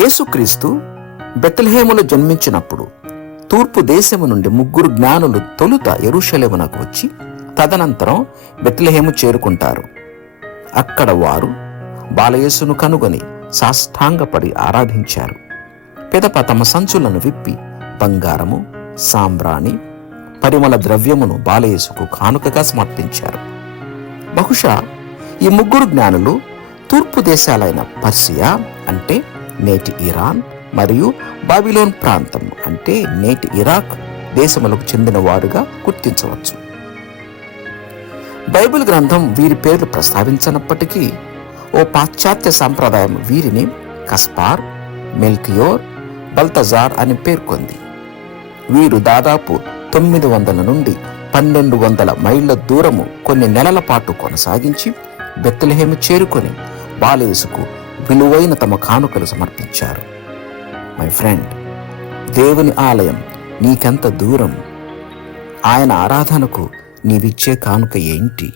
యేసుక్రీస్తు బెత్లెహేములో జన్మించినప్పుడు తూర్పు దేశము నుండి 3 జ్ఞానులు తొలుత యెరూషలేమునకు వచ్చి తదనంతరం బెత్లెహేము చేరుకుంటారు. అక్కడ వారు బాలయేసును కనుగొని సాష్టాంగపడి ఆరాధించారు. పిదప తమ సంచులను విప్పి బంగారము, సాంబ్రాణి, పరిమళ ద్రవ్యమును బాలయేసుకు కానుకగా సమర్పించారు. బహుశా ఈ 3 జ్ఞానులు తూర్పు దేశాలైన పర్షియా అంటే నేటి ఇరాన్ మరియు బాబిలోన్ ప్రాంతం అంటే నేటి ఇరాక్ దేశములకు చెందిన వారుగా గుర్తించవచ్చు. బైబిల్ గ్రంథం వీరి పేర్లు ప్రస్తావించనప్పటికీ ఓ పాశ్చాత్య సంప్రదాయం వీరిని కస్పార్, మెల్కియోర్, బల్తజార్ అని పేర్కొంది. వీరు దాదాపు 900 నుండి 1200 మైళ్ళ దూరము కొన్ని నెలల పాటు కొనసాగించి బెత్లెహేము చేరుకొని బాలయేసుకు విలువైన తమ కానుకలు సమర్పించారు. మై ఫ్రెండ్, దేవుని ఆలయం నీకెంత దూరం? ఆయన ఆరాధనకు నీవిచ్చే కానుక ఏంటి?